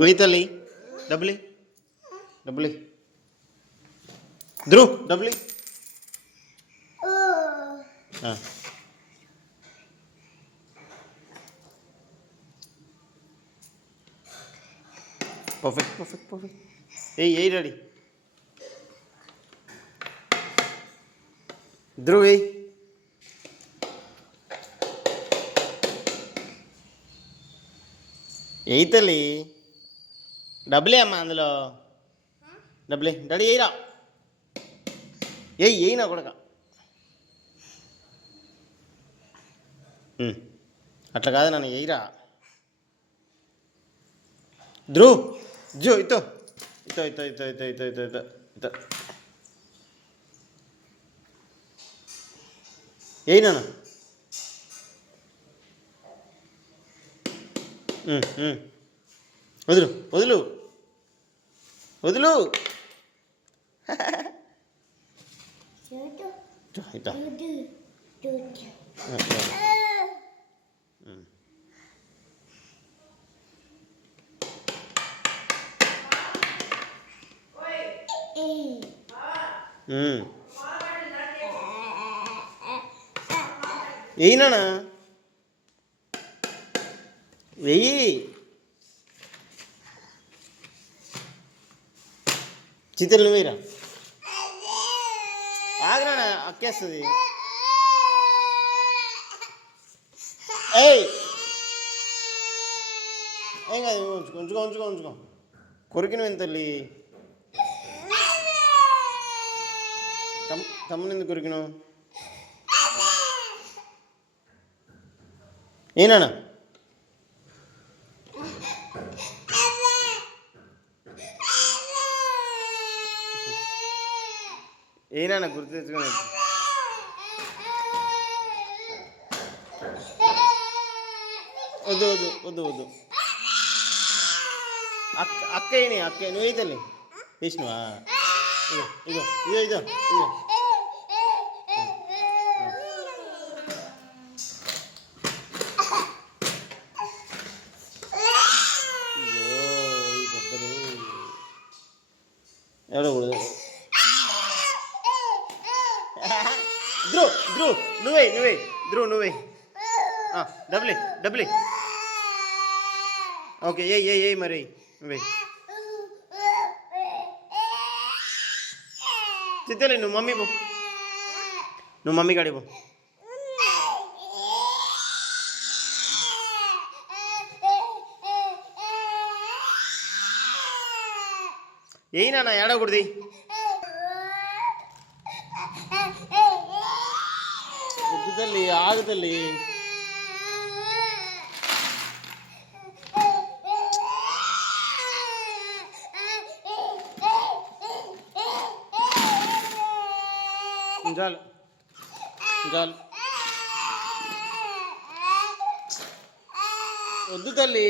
వెయ్యి తల్లి. డబ్బులి డబ్బులి. ధ్రువ్ డబ్బులి. Perfect perfect perfect. ఏ రెడీ. ధ్రువ్ ఏ తల్లి. డబ్బులే అమ్మా అందులో. డబ్బులే డాడీ ఏయిరా. ఏయినా కొడక. అట్లా కాదు నాన్న, ఏయిరా. ధ్రువ్ జో ఇతో ఇతో ఇతో ఇతో ఇతో ఇతో ఇతో ఇతో ఇతో. ఏయి నాన్న. వదులు వదులు వదులు. ఇతో వెయ్యి నాన్న, వెయ్యి. చిత్తలు నువ్వేరా. ఆగనా అక్కేస్తుంది. ఏం కాదు, ఉంచుకో ఉంచుకో ఉంచుకో ఉంచుకో. కొరికిన తల్లి. తమ్ముని ఎందుకు కొరికినావు? ఏనా ఏనా గుర్తు తెచ్చుకున్నా. వద్దు వద్దు వద్దు వద్దు. అక్కయ్యని అక్కయ్య నువ్వు తల్లి వేసినవా? ఇగో ఇగో ఇగో ఇగో ఇగో. ఎవడకూడదు. ధ్రువ్ ధ్రువ్ నువ్వే నువ్వే. ధ్రువ్ నువ్వే. డబ్బులే డబ్బులే. ఓకే ఏ మరి నువ్వే. చిత్తలే నువ్వు మమ్మీ పో. నువ్వు మమ్మీ కాడి పో. ఏయి నాన్న ఏడకూడదు. వద్దు తల్లి, ఆగు తల్లి. చాలు చాలు. వద్దు తల్లి.